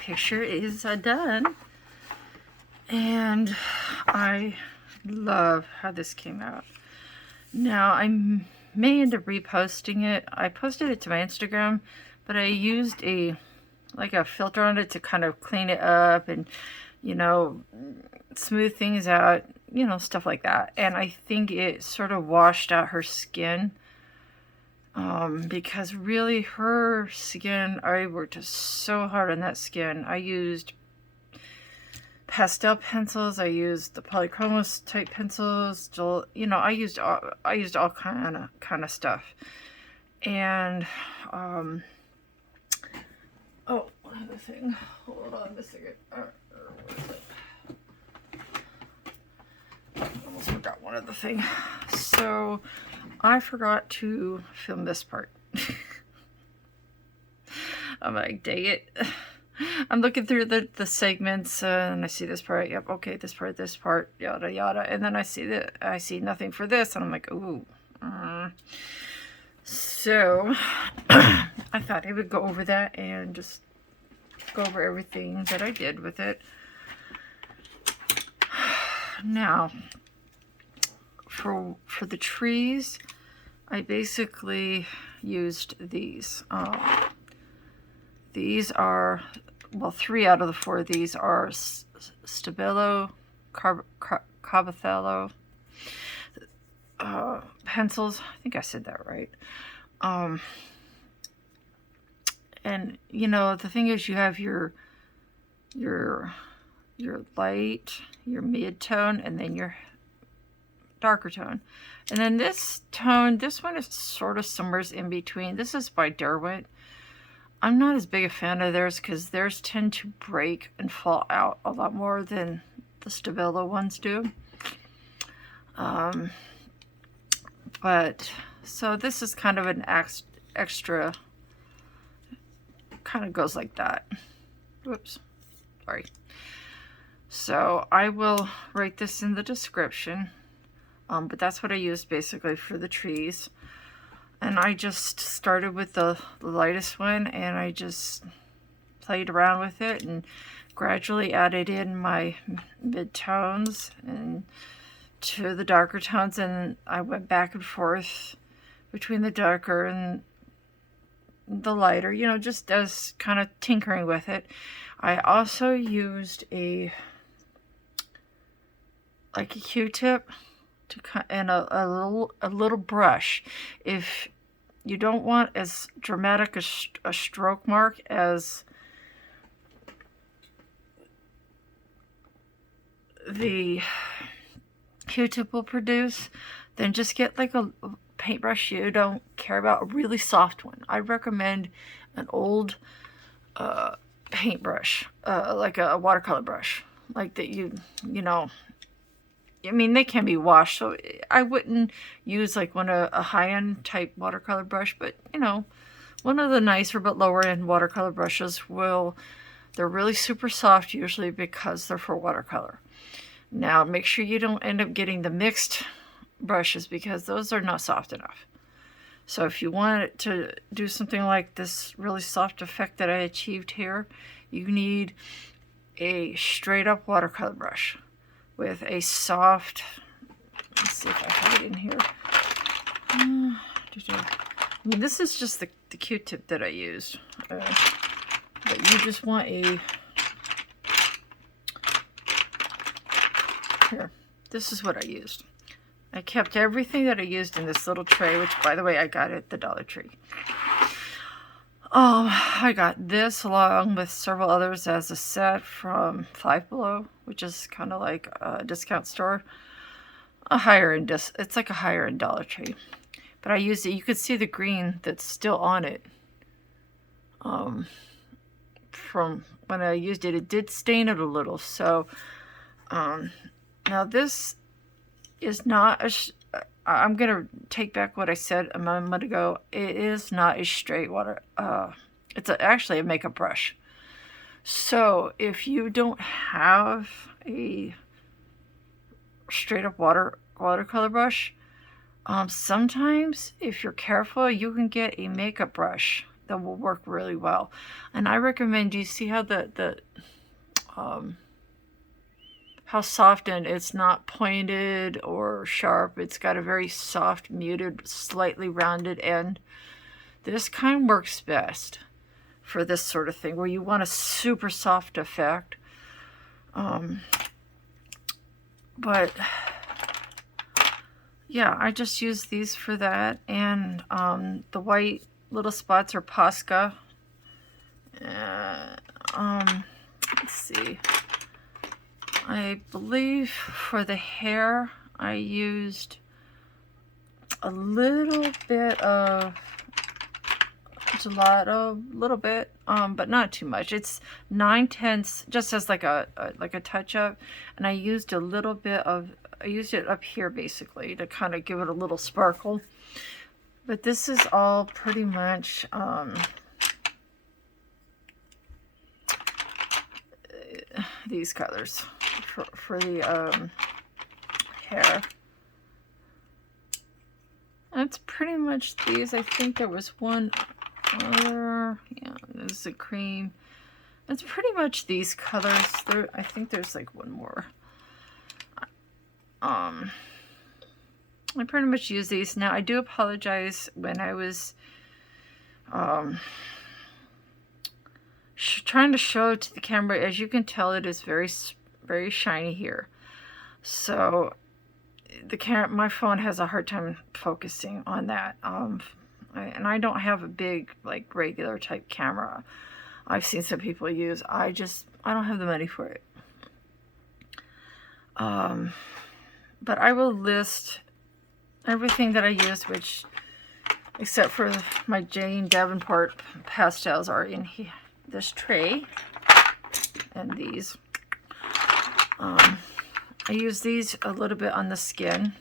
picture is done. And I love how this came out. Now, I may end up reposting it. I posted it to my Instagram, but I used a filter on it to kind of clean it up and, you know, smooth things out, you know, stuff like that. And I think it sort of washed out her skin. Because really her skin, I worked so hard on that skin. I used pastel pencils, I used the polychromos type pencils, you know, I used all kind of stuff. And oh, one other thing, hold on a second. What is it? I almost forgot one other thing. So I forgot to film this part. I'm like, dang it. I'm looking through the segments and I see this part. Yep, okay, this part, yada yada. And then I see nothing for this, and I'm like, ooh. So I thought I would go over that and just go over everything that I did with it. Now, for the trees, I basically used these. These are, well, 3 out of the 4 of these are Stabilo, Caput pencils. I think I said that right. And you know, the thing is, you have your light, your mid-tone, and then your darker tone. And then this tone, this one is sort of somewhere in between. This is by Derwent. I'm not as big a fan of theirs because theirs tend to break and fall out a lot more than the Stabilo ones do. But so this is kind of an extra, kind of goes like that. Whoops, sorry. So I will write this in the description, but that's what I used basically for the trees. And I just started with the lightest one, and I just played around with it and gradually added in my mid-tones and to the darker tones, and I went back and forth between the darker and the lighter, you know, just as kind of tinkering with it. I also used a Q-tip and a little brush. If you don't want as dramatic a stroke mark as the Q-tip will produce, then just get like a paintbrush you don't care about, a really soft one. I recommend an old paintbrush, like a watercolor brush, like that you know, I mean, they can be washed, so I wouldn't use like a high-end type watercolor brush, but you know, one of the nicer but lower-end watercolor brushes they're really super soft usually because they're for watercolor. Now, make sure you don't end up getting the mixed brushes because those are not soft enough. So if you want to do something like this really soft effect that I achieved here, you need a straight-up watercolor brush with a soft, let's see if I have it in here. I mean, this is just the Q-tip that I used. But you just want here, this is what I used. I kept everything that I used in this little tray, which, by the way, I got at the Dollar Tree. I got this along with several others as a set from Five Below, which is kind of like a discount store. It's like a higher end Dollar Tree. But I used it. You could see the green that's still on it. From when I used it, it did stain it a little. So, now this is not I'm going to take back what I said a moment ago. It is not a straight water, it's actually a makeup brush. So if you don't have a straight up watercolor brush, sometimes if you're careful, you can get a makeup brush that will work really well. And I recommend, you see how how soft, and it's not pointed or sharp. It's got a very soft, muted, slightly rounded end. This kind works best for this sort of thing where you want a super soft effect. But yeah, I just use these for that. And the white little spots are posca. Let's see. I believe for the hair, I used a little bit of gelato, a little bit, but not too much. It's 9/10, just as like a touch up. And I used a little bit of, I used it up here basically to kind of give it a little sparkle. But this is all pretty much these colors for the hair. That's pretty much these. I think there was one other, yeah, there's a cream. It's pretty much these colors. There, I think there's like one more. I pretty much use these. Now I do apologize, when I was trying to show it to the camera, as you can tell, it is very shiny here. So my phone has a hard time focusing on that. And I don't have a big, like, regular type camera I've seen some people use. I don't have the money for it. But I will list everything that I use, which, except for my Jane Davenport pastels, are in here, this tray, and these. I use these a little bit on the skin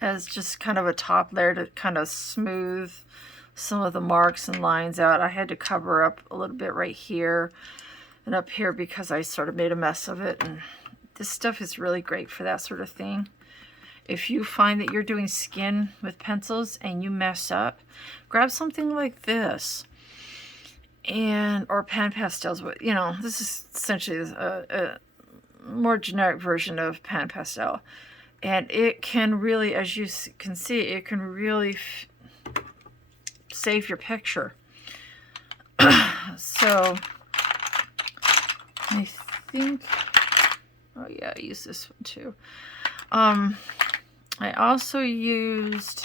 as just kind of a top layer to kind of smooth some of the marks and lines out. I had to cover up a little bit right here and up here because I sort of made a mess of it. And this stuff is really great for that sort of thing. If you find that you're doing skin with pencils and you mess up, grab something like this, or pan pastels. You know, this is essentially a more generic version of pan pastel, and it can really, as you can see, it can really save your picture. So I think, oh yeah, I use this one too. I also used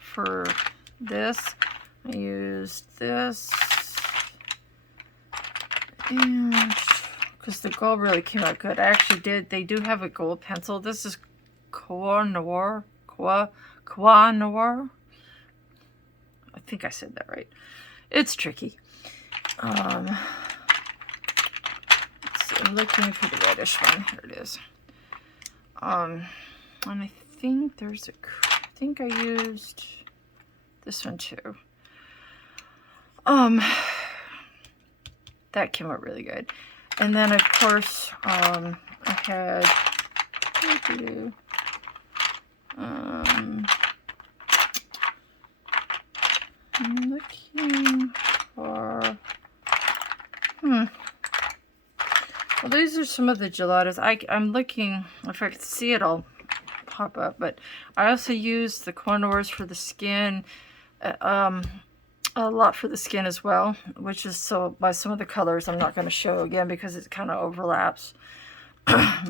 for this, I used this, and because the gold really came out good. I actually did, they do have a gold pencil. This is Koh-l-noor. Koh-l-noor. I think I said that right. It's tricky. Let's see, I'm looking for the reddish one. Here it is. And I think there's I think I used this one too. That came out really good. And then of course, I had, I'm looking for, well, these are some of the gelatos. I'm looking, if I can see it, I'll pop up. But I also use the Koh-l-noors for the skin, a lot for the skin as well, which is, so by some of the colors I'm not going to show again because it kind of overlaps.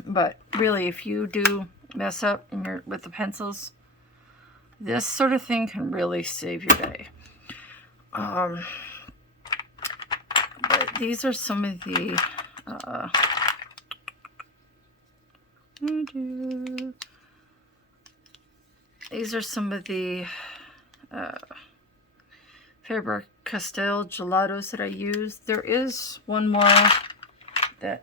But really, if you do mess up with the pencils, this sort of thing can really save your day. But these are some of the Faber Castel gelatos that I use. There is one more that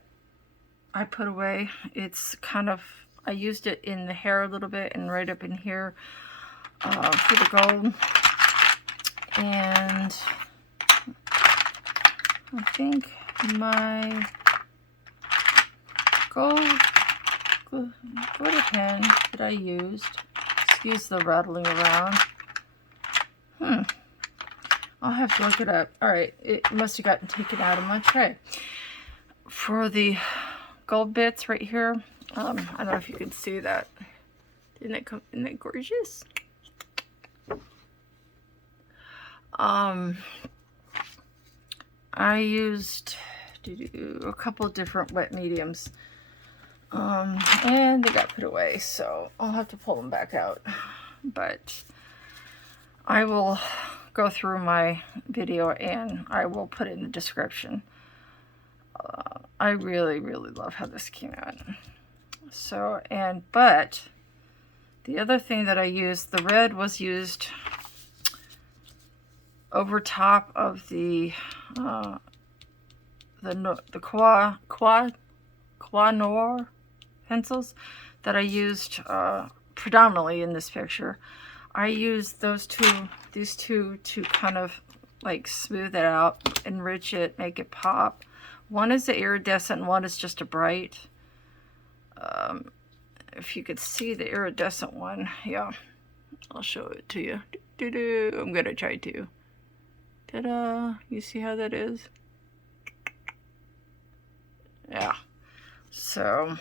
I put away. It's kind of, I used it in the hair a little bit and right up in here for the gold. And I think my gold glitter pen that I used, excuse the rattling around, I'll have to look it up. All right, it must have gotten taken out of my tray. For the gold bits right here, I don't know if you can see that. Isn't it gorgeous? I used a couple of different wet mediums, and they got put away, so I'll have to pull them back out. But I will go through my video and I will put it in the description. I really, really love how this came out. So, but the other thing that I used, the red was used over top of the Koh-l-noor pencils that I used predominantly in this picture. I used these two to kind of like smooth it out, enrich it, make it pop. One is the iridescent, one is just a bright. If you could see the iridescent one, yeah, I'll show it to you. I'm gonna try to. Ta-da! You see how that is? Yeah. So,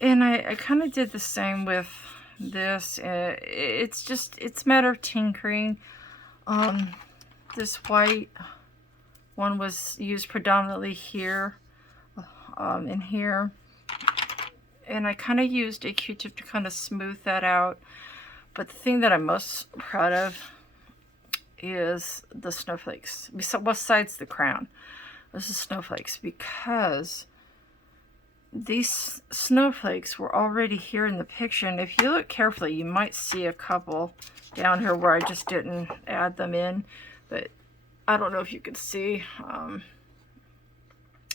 and I kind of did the same with this. It's a matter of tinkering. This white one was used predominantly here, in here. And I kind of used a Q-tip to kind of smooth that out. But the thing that I'm most proud of is the snowflakes. Besides the crown, this is snowflakes, because these snowflakes were already here in the picture. And if you look carefully, you might see a couple down here where I just didn't add them in. But I don't know if you could see.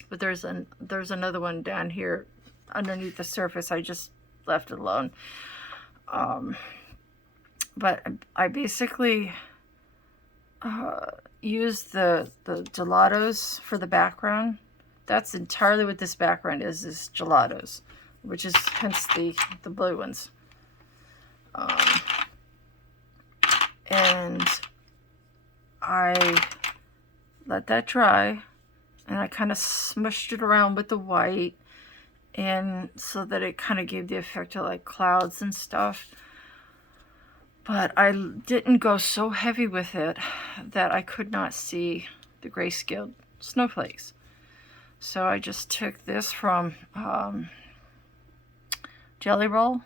But there's another one down here underneath the surface. I just left it alone. But I basically used the Gelatos for the background. That's entirely what this background is Gelatos, which is hence the blue ones. And I let that dry, and I kind of smushed it around with the white, and so that it kind of gave the effect of like clouds and stuff. But I didn't go so heavy with it that I could not see the grayscale snowflakes. So I just took this from Jelly Roll.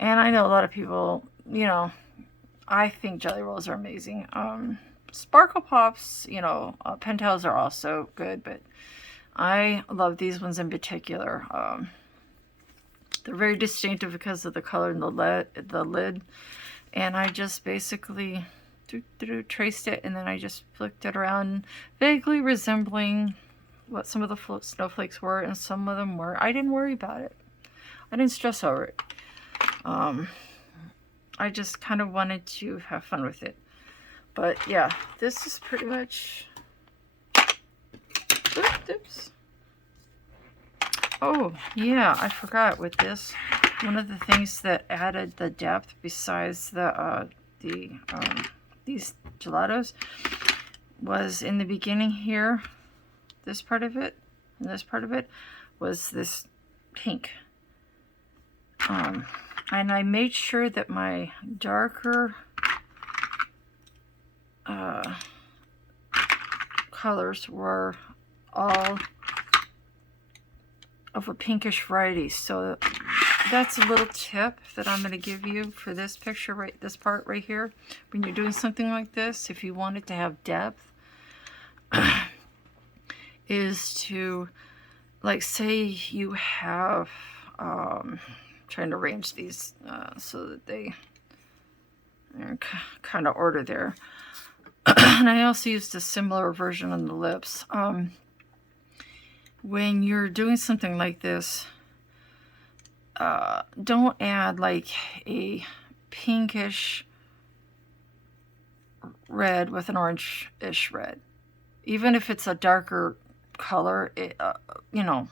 And I know a lot of people, you know, I think Jelly Rolls are amazing. Sparkle Pops, you know, Pentals are also good, but I love these ones in particular. They're very distinctive because of the color and the lid. And I just basically traced it, and then I just flicked it around, vaguely resembling what some of the snowflakes were, and some of them were. I didn't worry about it. I didn't stress over it. I just kind of wanted to have fun with it. But yeah, this is pretty much... Oops. Oh, yeah, I forgot with this. One of the things that added the depth besides these Gelatos was in the beginning here, this part of it, and this part of it was this pink. And I made sure that my darker colors were all of a pinkish variety. So that's a little tip that I'm going to give you for this picture, this part right here. When you're doing something like this, if you want it to have depth, is to, like, say you have, trying to arrange these so that they are kind of order there. And I also used a similar version on the lips. When you're doing something like this, don't add like a pinkish red with an orange-ish red. Even if it's a darker color, you know,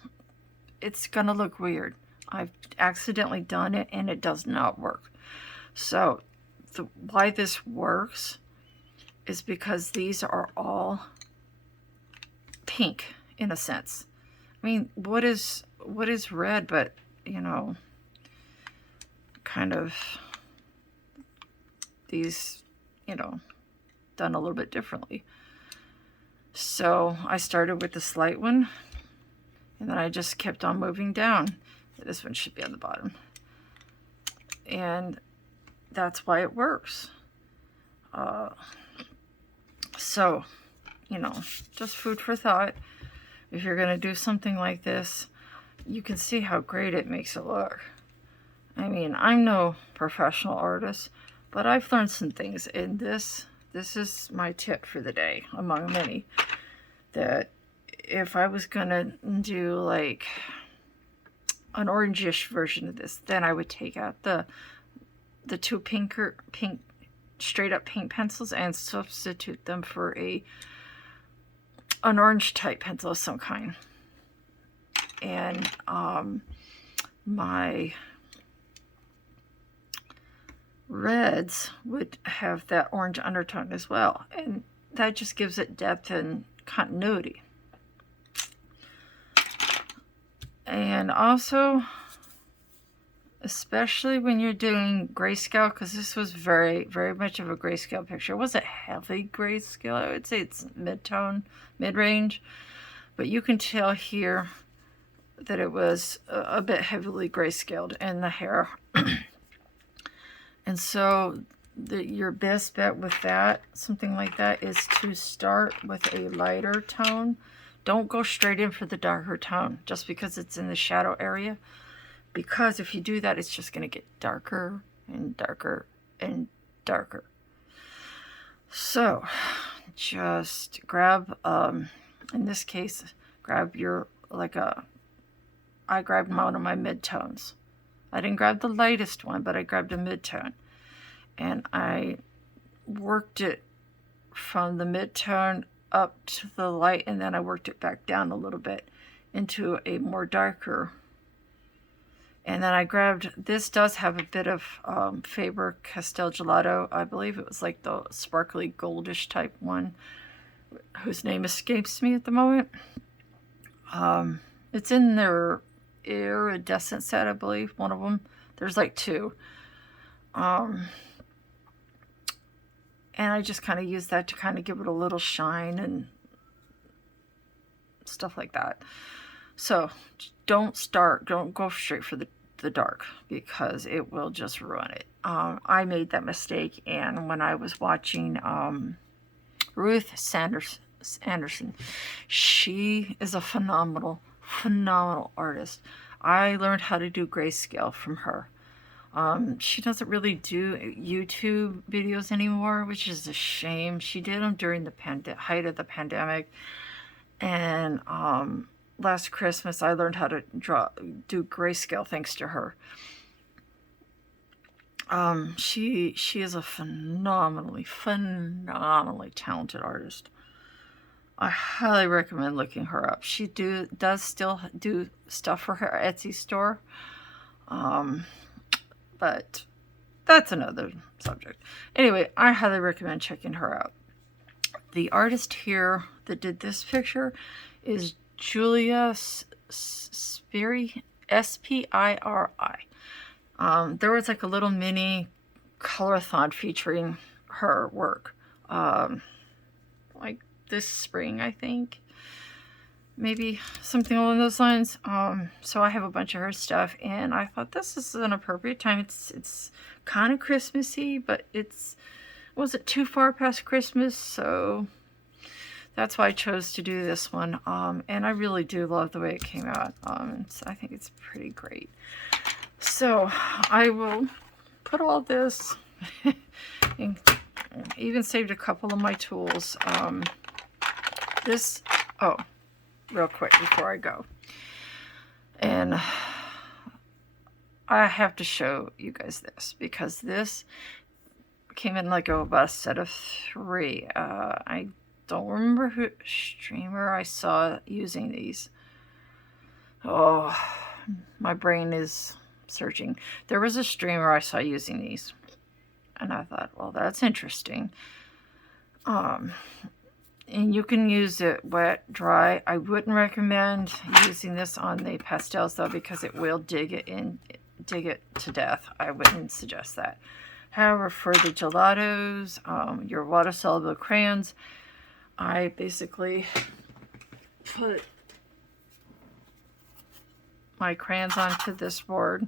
it's gonna look weird. I've accidentally done it and it does not work. So why this works is because these are all pink in a sense. I mean, what is red but, you know, kind of these, you know, done a little bit differently. So I started with the slight one, and then I just kept on moving down. This one should be on the bottom. And that's why it works. So, you know, just food for thought. If you're going to do something like this, you can see how great it makes it look. I mean, I'm no professional artist, but I've learned some things in this. This is my tip for the day, among many, that if I was going to do like an orangish version of this, then I would take out the two pink straight up pink pencils and substitute them for an orange type pencil of some kind. And my reds would have that orange undertone as well, and that just gives it depth and continuity. And also, especially when you're doing grayscale, because this was very, very much of a grayscale picture. It wasn't heavy grayscale. I would say it's mid-tone, mid-range. But you can tell here that it was a bit heavily grayscaled in the hair. And so your best bet with that, something like that, is to start with a lighter tone. Don't go straight in for the darker tone just because it's in the shadow area. Because if you do that, it's just going to get darker and darker and darker. So just grab, in this case, grab your, I grabbed one of my mid-tones. I didn't grab the lightest one, but I grabbed a mid-tone. And I worked it from the mid-tone up to the light, and then I worked it back down a little bit into a more darker. And then I grabbed, this does have a bit of Faber Castel Gelato. I believe it was like the sparkly goldish type one, whose name escapes me at the moment. It's in their iridescent set, I believe, one of them. There's like two. And I just kind of use that to kind of give it a little shine and stuff like that. So don't go straight for the dark, because it will just ruin it. I made that mistake, and when I was watching Ruth Anderson, she is a phenomenal artist. I learned how to do grayscale from her. She doesn't really do YouTube videos anymore, which is a shame. She did them during the height of the pandemic. And last Christmas, I learned how to do grayscale thanks to her. She is a phenomenally talented artist. I highly recommend looking her up. She does still do stuff for her Etsy store. But that's another subject. Anyway, I highly recommend checking her out. The artist here that did this picture is Julia Spiri, S-P-I-R-I. There was like a little mini colorathon featuring her work. Like this spring, I think. Maybe something along those lines. So I have a bunch of her stuff, and I thought this is an appropriate time. It's kind of Christmassy, but it wasn't too far past Christmas, so that's why I chose to do this one. And I really do love the way it came out. I think it's pretty great. So I will put all this, and even saved a couple of my tools. Real quick before I go. And I have to show you guys this, because this came in like about a set of 3. I don't remember who streamer I saw using these. Oh, My brain is searching. There was a streamer I saw using these, and I thought, well, that's interesting. And you can use it wet, dry. I wouldn't recommend using this on the pastels though, because it will dig it to death. I wouldn't suggest that. However, for the gelatos, your water-soluble crayons, I basically put my crayons onto this board,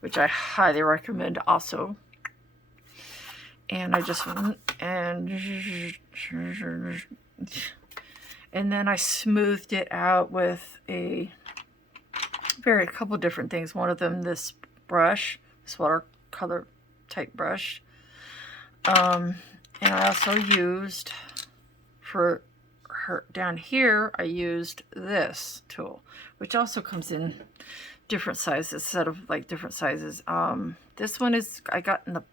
which I highly recommend also. And I just and then I smoothed it out with a couple different things. One of them, this brush, this watercolor type brush. And I also used for her down here, I used this tool, which also comes in different sizes, set of like different sizes. This one is, I got in the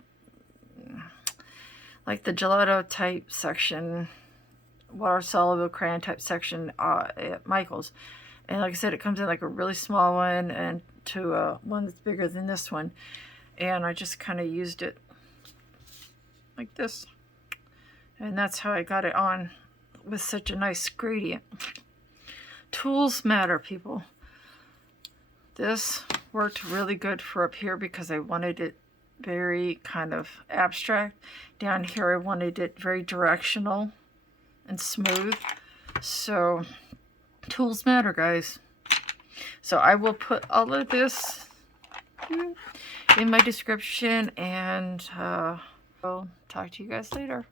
like the gelato type section, water soluble crayon type section at Michael's. And like I said, it comes in like a really small one and to one that's bigger than this one. And I just kind of used it like this. And that's how I got it on with such a nice gradient. Tools matter, people. This worked really good for up here because I wanted it very kind of abstract. Down here I wanted it very directional and smooth. So tools matter, guys. So I will put all of this in my description, and I'll talk to you guys later.